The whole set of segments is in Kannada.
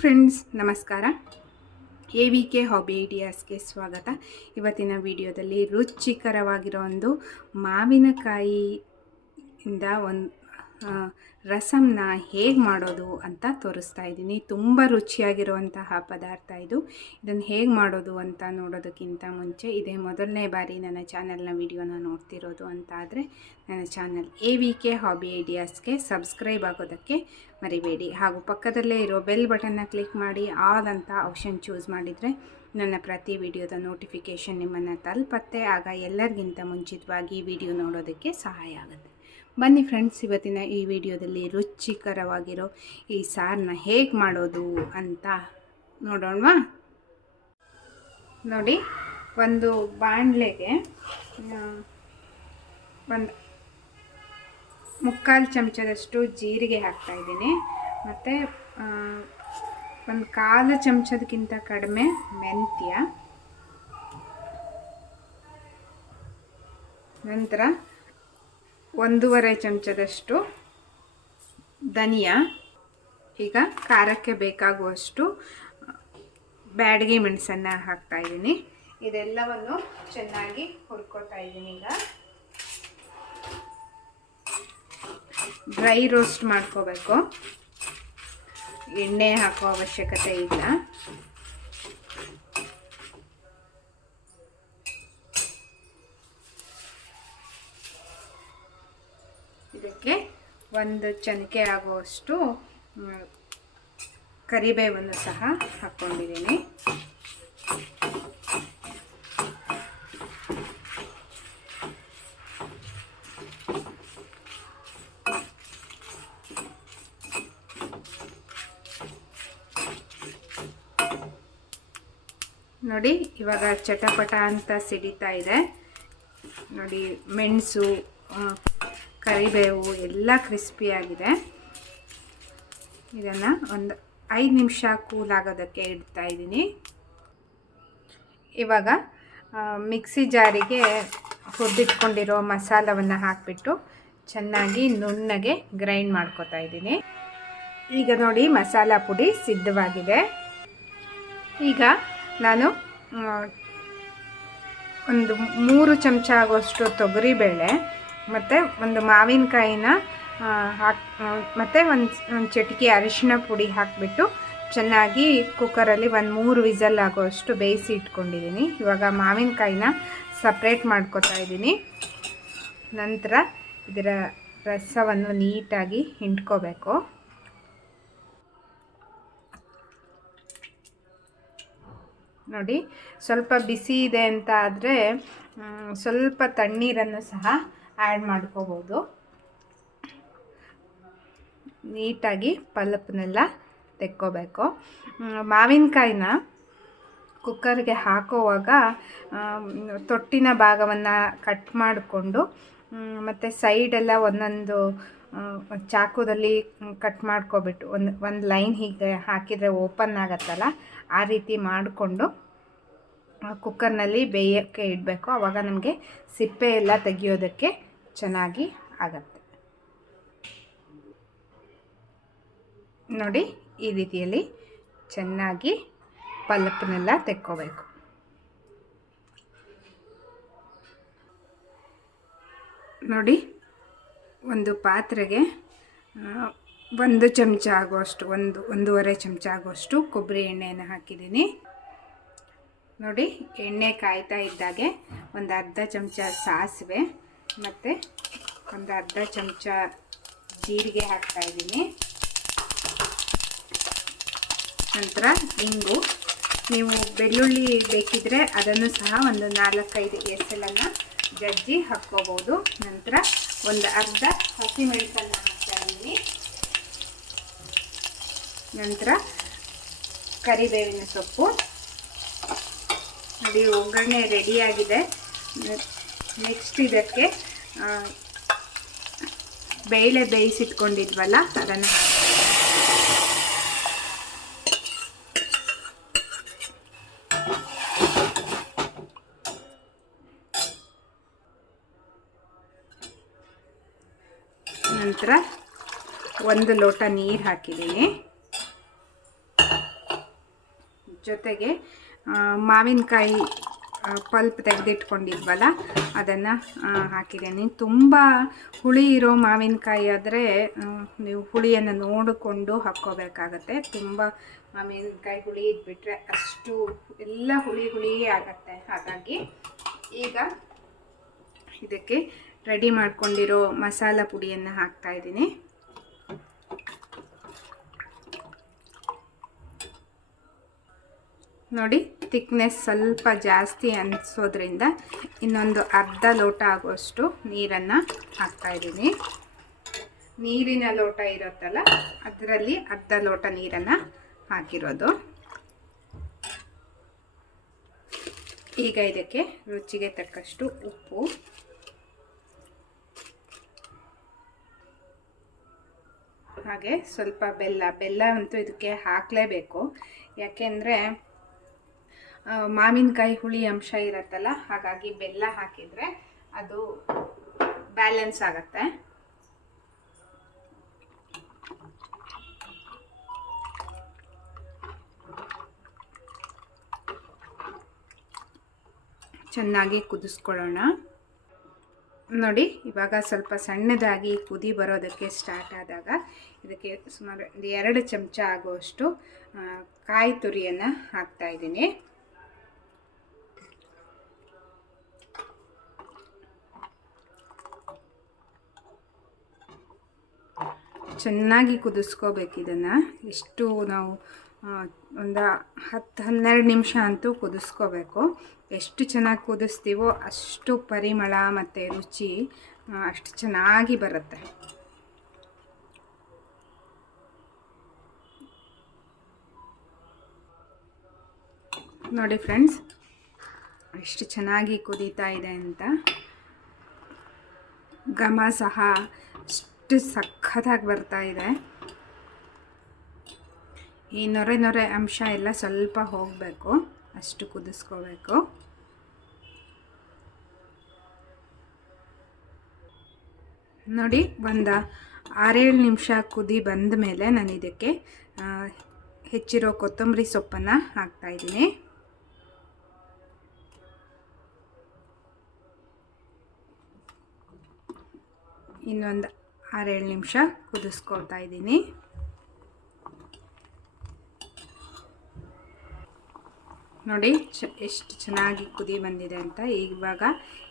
ಫ್ರೆಂಡ್ಸ್ ನಮಸ್ಕಾರ. ಎ ವಿ ಕೆ ಹಾಬಿ ಐಡಿಯಾಸ್ಗೆ ಸ್ವಾಗತ. ಇವತ್ತಿನ ವಿಡಿಯೋದಲ್ಲಿ ರುಚಿಕರವಾಗಿರೋ ಒಂದು ಮಾವಿನಕಾಯಿಯಿಂದ ಒಂದು ರಸಮ್ನ ಹೇಗೆ ಮಾಡೋದು ಅಂತ ತೋರಿಸ್ತಾ ಇದ್ದೀನಿ. ತುಂಬ ರುಚಿಯಾಗಿರುವಂತಹ ಪದಾರ್ಥ ಇದು. ಇದನ್ನು ಹೇಗೆ ಮಾಡೋದು ಅಂತ ನೋಡೋದಕ್ಕಿಂತ ಮುಂಚೆ ಇದೇ ಮೊದಲನೇ ಬಾರಿ ನನ್ನ ಚಾನಲ್ನ ವಿಡಿಯೋನ ನೋಡ್ತಿರೋದು ಅಂತ ಆದರೆ ನನ್ನ channel A V K hobby ಐಡಿಯಾಸ್ಗೆ subscribe ಆಗೋದಕ್ಕೆ ಮರಿಬೇಡಿ. ಹಾಗೂ ಪಕ್ಕದಲ್ಲೇ ಇರೋ ಬೆಲ್ ಬಟನ್ನ ಕ್ಲಿಕ್ ಮಾಡಿ ಅಂತ ಆಪ್ಷನ್ ಚೂಸ್ ಮಾಡಿದರೆ ನನ್ನ ಪ್ರತಿ ವಿಡಿಯೋದ ನೋಟಿಫಿಕೇಷನ್ ನಿಮ್ಮನ್ನು ತಲುಪತ್ತೆ. ಆಗ ಎಲ್ಲರಿಗಿಂತ ಮುಂಚಿತವಾಗಿ ವಿಡಿಯೋ ನೋಡೋದಕ್ಕೆ ಸಹಾಯ ಆಗುತ್ತೆ. ಬನ್ನಿ ಫ್ರೆಂಡ್ಸ್ ಇವತ್ತಿನ ಈ ವಿಡಿಯೋದಲ್ಲಿ ರುಚಿಕರವಾಗಿರೋ ಈ ಸಾರನ್ನ ಹೇಗೆ ಮಾಡೋದು ಅಂತ ನೋಡೋಣವಾ? ನೋಡಿ, ಒಂದು ಬಾಣಲೆಗೆ ಒಂದು ಮುಕ್ಕಾಲು ಚಮಚದಷ್ಟು ಜೀರಿಗೆ ಹಾಕ್ತಾಯಿದ್ದೀನಿ ಮತ್ತು ಒಂದು ಕಾಲು ಚಮಚದಕ್ಕಿಂತ ಕಡಿಮೆ ಮೆಂತ್ಯ. ನಂತರ ಒಂದೂವರೆ ಚಮಚದಷ್ಟು ಧನಿಯಾ, ಈಗ ಖಾರಕ್ಕೆ ಬೇಕಾಗುವಷ್ಟು ಬ್ಯಾಡಗಿ ಮೆಣಸನ್ನು ಹಾಕ್ತಾಯಿದ್ದೀನಿ ಇದೆಲ್ಲವನ್ನು ಚೆನ್ನಾಗಿ ಹುರ್ಕೋತಾ ಇದ್ದೀನಿ ಈಗ. ಡ್ರೈ ರೋಸ್ಟ್ ಮಾಡ್ಕೋಬೇಕು. ಎಣ್ಣೆ ಹಾಕೋ ಅವಶ್ಯಕತೆ ಇಲ್ಲ. ಒಂದು ಚನಿಕೆ ಆಗುವಷ್ಟು ಕರಿಬೇವನ್ನು ಸಹ ಹಾಕ್ಕೊಂಡಿದ್ದೀನಿ ನೋಡಿ ಇವಾಗ ಚಟಪಟ ಅಂತ ಸಿಡಿತಾ ಇದೆ. ನೋಡಿ ಮೆಣಸು ಕರಿಬೇವು ಎಲ್ಲ ಕ್ರಿಸ್ಪಿಯಾಗಿದೆ ಇದನ್ನು ಒಂದು ಐದು ನಿಮಿಷ ಕೂಲಾಗೋದಕ್ಕೆ ಇಡ್ತಾ ಇದ್ದೀನಿ. ಇವಾಗ ಮಿಕ್ಸಿ ಜಾರಿಗೆ ಹುರಿದಿಟ್ಕೊಂಡಿರೋ ಮಸಾಲವನ್ನು ಹಾಕಿಬಿಟ್ಟು ಚೆನ್ನಾಗಿ ನುಣ್ಣಗೆ ಗ್ರೈಂಡ್ ಮಾಡ್ಕೋತಾ ಇದ್ದೀನಿ. ಈಗ ನೋಡಿ ಮಸಾಲ ಪುಡಿ ಸಿದ್ಧವಾಗಿದೆ. ಈಗ ನಾನು ಒಂದು ಮೂರು ಚಮಚ ಆಗುವಷ್ಟು ತೊಗರಿಬೇಳೆ ಮತ್ತು ಒಂದು ಮಾವಿನಕಾಯಿನ ಹಾಕಿ, ಮತ್ತು ಒಂದು ಒಂದು ಚಟಿಕೆ ಅರಿಶಿನ ಪುಡಿ ಹಾಕಿಬಿಟ್ಟು ಚೆನ್ನಾಗಿ ಕುಕ್ಕರಲ್ಲಿ ಒಂದು ಮೂರು ವಿಸಲ್ ಆಗೋಷ್ಟು ಬೇಯಿಸಿ ಇಟ್ಕೊಂಡಿದ್ದೀನಿ. ಇವಾಗ ಮಾವಿನಕಾಯಿನ ಸಪ್ರೇಟ್ ಮಾಡ್ಕೋತಾ ಇದ್ದೀನಿ. ನಂತರ ಇದರ ರಸವನ್ನು ನೀಟಾಗಿ ಹಿಂಡ್ಕೋಬೇಕು. ನೋಡಿ, ಸ್ವಲ್ಪ ಬಿಸಿ ಇದೆ ಅಂತ ಆದರೆ ಸ್ವಲ್ಪ ತಣ್ಣೀರನ್ನು ಸಹ ಆ್ಯಡ್ ಮಾಡ್ಕೋಬೋದು. ನೀಟಾಗಿ ಪಲ್ಲಪ್ಪನೆಲ್ಲ ತೆಕ್ಕೋಬೇಕು. ಮಾವಿನಕಾಯಿನ ಕುಕ್ಕರ್ಗೆ ಹಾಕೋವಾಗ ತೊಟ್ಟಿನ ಭಾಗವನ್ನು ಕಟ್ ಮಾಡಿಕೊಂಡು ಮತ್ತು ಸೈಡೆಲ್ಲ ಒಂದೊಂದು ಚಾಕುದಲ್ಲಿ ಕಟ್ ಮಾಡ್ಕೊಬಿಟ್ಟು, ಒಂದು ಒಂದು ಲೈನ್ ಹೀಗೆ ಹಾಕಿದರೆ ಓಪನ್ ಆಗುತ್ತಲ್ಲ, ಆ ರೀತಿ ಮಾಡಿಕೊಂಡು ಕುಕ್ಕರ್ನಲ್ಲಿ ಬೇಯೋಕ್ಕೆ ಇಡಬೇಕು. ಆವಾಗ ನಮಗೆ ಸಿಪ್ಪೆ ಎಲ್ಲ ತೆಗಿಯೋದಕ್ಕೆ ಚೆನ್ನಾಗಿ ಆಗತ್ತೆ. ನೋಡಿ, ಈ ರೀತಿಯಲ್ಲಿ ಚೆನ್ನಾಗಿ ಪಲ್ಪ್ನೆಲ್ಲ ತೆಕ್ಕೋಬೇಕು. ನೋಡಿ, ಒಂದು ಪಾತ್ರೆಗೆ ಒಂದು ಚಮಚ ಆಗುವಷ್ಟು, ಒಂದು, ಒಂದೂವರೆ ಚಮಚ ಆಗುವಷ್ಟು ಕೊಬ್ಬರಿ ಎಣ್ಣೆಯನ್ನು ಹಾಕಿದ್ದೀನಿ. ನೋಡಿ, ಎಣ್ಣೆ ಕಾಯ್ತಾ ಇದ್ದಾಗೆ ಒಂದು ಅರ್ಧ ಚಮಚ ಸಾಸಿವೆ ಮತ್ತು ಒಂದು ಅರ್ಧ ಚಮಚ ಜೀರಿಗೆ ಹಾಕ್ತಾ ಇದ್ದೀನಿ. ನಂತರ ಇಂಗು. ನೀವು ಬೆಳ್ಳುಳ್ಳಿ ಬೇಕಿದ್ರೆ ಅದನ್ನು ಸಹ ಒಂದು ನಾಲ್ಕೈದು ಎಸಲನ್ನು ಜಜ್ಜಿ ಹಾಕ್ಕೋಬೋದು. ನಂತರ ಒಂದು ಅರ್ಧ ಹಸಿಮೆಣಸನ್ನು ಹಾಕ್ತಾಯಿದ್ದೀನಿ ನಂತರ ಕರಿಬೇವಿನ ಸೊಪ್ಪು. ನೋಡಿ, ಒಗ್ಗರಣೆ ರೆಡಿಯಾಗಿದೆ ನೆಕ್ಸ್ಟ್ ಇದಕ್ಕೆ ಬೇಳೆ ಬೇಯಿಸಿಟ್ಕೊಂಡಿದ್ವಲ್ಲ ಅದನ್ನು ನಂತರ ಒಂದು ಲೋಟ ನೀರು ಹಾಕಿದ್ದೀನಿ. ಜೊತೆಗೆ ಮಾವಿನಕಾಯಿ ಪಲ್ಪ್ ತೆಗೆದಿಟ್ಕೊಂಡಿದ್ವಲ್ಲ, ಅದನ್ನು ಹಾಕಿದ್ದೀನಿ ತುಂಬ ಹುಳಿ ಇರೋ ಮಾವಿನಕಾಯಿ ಆದರೆ ನೀವು ಹುಳಿಯನ್ನು ನೋಡಿಕೊಂಡು ಹಾಕ್ಕೋಬೇಕಾಗತ್ತೆ. ತುಂಬ ಮಾವಿನಕಾಯಿ ಹುಳಿ ಇದ್ಬಿಟ್ರೆ ಅಷ್ಟು ಎಲ್ಲ ಹುಳಿ ಹುಳಿಯೇ ಆಗತ್ತೆ. ಹಾಗಾಗಿ ಈಗ ಇದಕ್ಕೆ ರೆಡಿ ಮಾಡ್ಕೊಂಡಿರೋ ಮಸಾಲ ಪುಡಿಯನ್ನು ಹಾಕ್ತಾ ಇದ್ದೀನಿ. ನೋಡಿ ತಿಕ್ನೆಸ್ ಸ್ವಲ್ಪ ಜಾಸ್ತಿ ಅನಿಸೋದ್ರಿಂದ ಇನ್ನೊಂದು ಅರ್ಧ ಲೋಟ ಆಗುವಷ್ಟು ನೀರನ್ನು ಹಾಕ್ತಾಯಿದ್ದೀನಿ ನೀರಿನ ಲೋಟ ಇರುತ್ತಲ್ಲ, ಅದರಲ್ಲಿ ಅರ್ಧ ಲೋಟ ನೀರನ್ನು ಹಾಕಿರೋದು. ಈಗ ಇದಕ್ಕೆ ರುಚಿಗೆ ತಕ್ಕಷ್ಟು ಉಪ್ಪು. ಹಾಗೆ ಸ್ವಲ್ಪ ಬೆಲ್ಲ ಬೆಲ್ಲ ಅಂತೂ ಇದಕ್ಕೆ ಹಾಕಲೇಬೇಕು. ಯಾಕೆಂದರೆ ಮಾವಿನಕಾಯಿ ಹುಳಿ ಅಂಶ ಇರುತ್ತಲ್ಲ, ಹಾಗಾಗಿ ಬೆಲ್ಲ ಹಾಕಿದರೆ ಅದು ಬ್ಯಾಲೆನ್ಸ್ ಆಗುತ್ತೆ. ಚೆನ್ನಾಗಿ ಕುದಿಸ್ಕೊಳ್ಳೋಣ. ನೋಡಿ, ಇವಾಗ ಸ್ವಲ್ಪ ಸಣ್ಣದಾಗಿ ಕುದಿ ಬರೋದಕ್ಕೆ ಸ್ಟಾರ್ಟ್ ಆದಾಗ ಇದಕ್ಕೆ ಸುಮಾರು ಒಂದು ಎರಡು ಚಮಚ ಆಗುವಷ್ಟು ಕಾಯಿ ತುರಿಯನ್ನು ಹಾಕ್ತಾ ಚೆನ್ನಾಗಿ ಕುದಿಸ್ಕೋಬೇಕು ಇದನ್ನು. ಎಷ್ಟು ನಾವು ಒಂದು ಹತ್ತು ಹನ್ನೆರಡು ನಿಮಿಷ ಅಂತೂ ಕುದಿಸ್ಕೋಬೇಕು. ಎಷ್ಟು ಚೆನ್ನಾಗಿ ಕುದಿಸ್ತೀವೋ ಅಷ್ಟು ಪರಿಮಳ ಮತ್ತು ರುಚಿ ಅಷ್ಟು ಚೆನ್ನಾಗಿ ಬರುತ್ತೆ. ನೋಡಿ ಫ್ರೆಂಡ್ಸ್, ಎಷ್ಟು ಚೆನ್ನಾಗಿ ಕುದೀತಾ ಇದೆ ಅಂತ. ಘಮ ಸಹ ಅಷ್ಟು ಸಖತ್ತಾಗಿ ಬರ್ತಾ ಇದೆ. ಈ ನೊರೆ ನೊರೆ ಅಂಶ ಎಲ್ಲ ಸ್ವಲ್ಪ ಹೋಗಬೇಕು. ಅಷ್ಟು ಕುದಿಸ್ಕೋಬೇಕು. ನೋಡಿ, ಒಂದು ಆರೇಳು ನಿಮಿಷ ಕುದಿ ಬಂದ ಮೇಲೆ ನಾನು ಇದಕ್ಕೆ ಹೆಚ್ಚಿರೋ ಕೊತ್ತಂಬರಿ ಸೊಪ್ಪನ್ನು ಹಾಕ್ತಾಯಿದ್ದೀನಿ ಇನ್ನೊಂದು ಆರೇಳು ನಿಮಿಷ ಕುದಿಸ್ಕೊಳ್ತಾ ಇದ್ದೀನಿ. ನೋಡಿ, ಚ, ಎಷ್ಟು ಚೆನ್ನಾಗಿ ಕುದಿ ಬಂದಿದೆ ಅಂತ ಇವಾಗ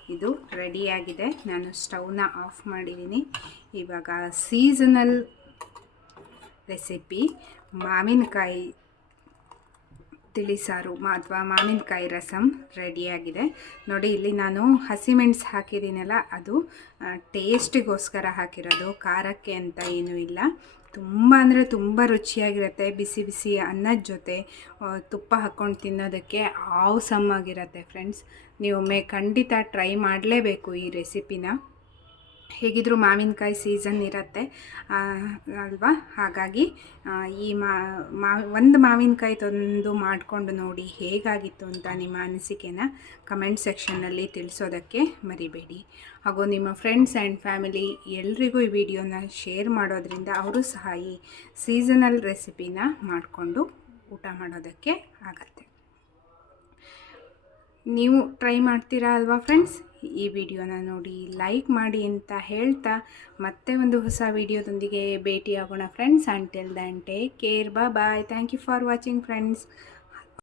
ಇದು ರೆಡಿಯಾಗಿದೆ. ನಾನು ಸ್ಟವ್ನ ಆಫ್ ಮಾಡಿದ್ದೀನಿ. ಇವಾಗ ಸೀಸನಲ್ ರೆಸಿಪಿ. ಮಾವಿನಕಾಯಿ ತಿಳಿಸಾರು ಅಥವಾ ಮಾವಿನಕಾಯಿ ರಸಮ್ ರೆಡಿಯಾಗಿದೆ. ನೋಡಿ, ಇಲ್ಲಿ ನಾನು ಹಸಿಮೆಣ್ಸು ಹಾಕಿದ್ದೀನಲ್ಲ, ಅದು ಟೇಸ್ಟಿಗೋಸ್ಕರ ಹಾಕಿರೋದು. ಖಾರಕ್ಕೆ ಅಂತ ಏನೂ ಇಲ್ಲ. ತುಂಬ ಅಂದರೆ ತುಂಬ ರುಚಿಯಾಗಿರುತ್ತೆ. ಬಿಸಿ ಬಿಸಿ ಅನ್ನದ ಜೊತೆ ತುಪ್ಪ ಹಾಕ್ಕೊಂಡು ತಿನ್ನೋದಕ್ಕೆ ಆವ್ಸಮ್ಮಾಗಿರುತ್ತೆ ಫ್ರೆಂಡ್ಸ್ ನೀವೊಮ್ಮೆ ಖಂಡಿತ ಟ್ರೈ ಮಾಡಲೇಬೇಕು ಈ ರೆಸಿಪಿನ ಹೇಗಿದ್ದರೂ ಮಾವಿನಕಾಯಿ ಸೀಸನ್ ಇರುತ್ತೆ. ಅಲ್ವಾ? ಹಾಗಾಗಿ ಈ ಮಾ ಒಂದು ಮಾವಿನಕಾಯಿ ತಂದು ಮಾಡಿಕೊಂಡು ನೋಡಿ ಹೇಗಾಗಿತ್ತು ಅಂತ ನಿಮ್ಮ ಅನಿಸಿಕೆನ ಕಮೆಂಟ್ ಸೆಕ್ಷನ್ನಲ್ಲಿ ತಿಳಿಸೋದಕ್ಕೆ ಮರಿಬೇಡಿ. ಹಾಗೂ ನಿಮ್ಮ ಫ್ರೆಂಡ್ಸ್ ಆ್ಯಂಡ್ ಫ್ಯಾಮಿಲಿ ಎಲ್ರಿಗೂ ಈ ವಿಡಿಯೋನ ಶೇರ್ ಮಾಡೋದ್ರಿಂದ ಅವರು ಸಹ ಈ ಸೀಸನಲ್ ರೆಸಿಪಿನ ಮಾಡಿಕೊಂಡು ಊಟ ಮಾಡೋದಕ್ಕೆ ಆಗತ್ತೆ. ನೀವು ಟ್ರೈ ಮಾಡ್ತೀರಾ ಅಲ್ವಾ ಫ್ರೆಂಡ್ಸ್? ಈ ವಿಡಿಯೋನ ನೋಡಿ ಲೈಕ್ ಮಾಡಿ ಅಂತ ಹೇಳ್ತಾ ಮತ್ತೆ ಒಂದು ಹೊಸ ವಿಡಿಯೋದೊಂದಿಗೆ ಭೇಟಿಯಾಗೋಣ friends. Until then take care ಬಾ bye thank you for watching friends